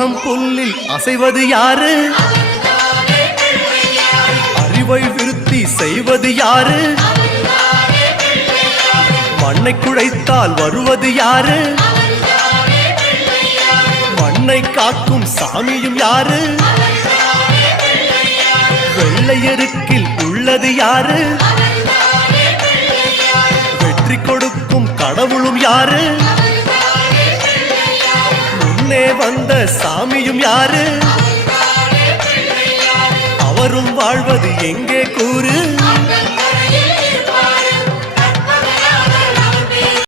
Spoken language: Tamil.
அருகம் புல்லில் அசைவது யாரு? அறிவை விருத்தி செய்வது யாரு? மண்ணை குழைத்தால் வருவது யாரு? மண்ணை காக்கும் சாமியும் யாரு? வெள்ளையருக்கில் உள்ளது யாரு? வெற்றி கொடுக்கும் கடவுளும் யாரு? முன்னே வந்த சாமியும் யாரு? அவரும் வாழ்வது எங்கே கூறு?